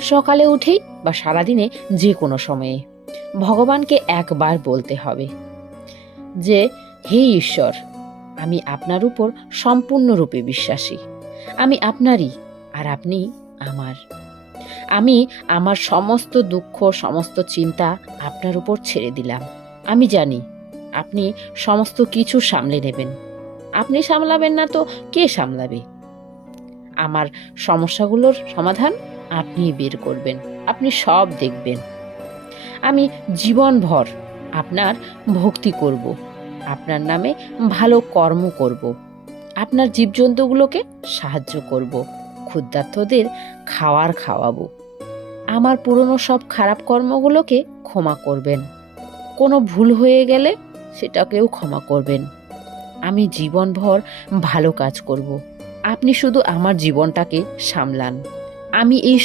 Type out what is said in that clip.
সকালে উঠেই বা সারাদিনে যে কোনো সময়ে ভগবানকে একবার বলতে হবে যে, হে ঈশ্বর, আমি আপনার উপর সম্পূর্ণরূপে বিশ্বাসী। আমি আপনারই, আর আপনি আমার। আমি আমার সমস্ত দুঃখ, সমস্ত চিন্তা আপনার উপর ছেড়ে দিলাম। আমি জানি আপনি সমস্ত কিছু সামলে নেবেন। আপনি সামলাবেন না তো কে সামলাবে? আমার সমস্যাগুলোর সমাধান আপনিই বের করবেন। আপনি সব দেখবেন। আমি জীবনভর আপনার ভক্তি করব, আপনার নামে ভালো কর্ম করব, আপনার জীবজন্তুগুলোকে সাহায্য করব, ক্ষুধার্তদের খাওয়াবো। আমার পুরনো সব খারাপ কর্মগুলোকে ক্ষমা করবেন। কোনো ভুল হয়ে গেলে সেটাকেও ক্ষমা করবেন। আমি জীবনভর ভালো কাজ করব। আপনি শুধু আমার জীবনটাকে সামলান। আমি এই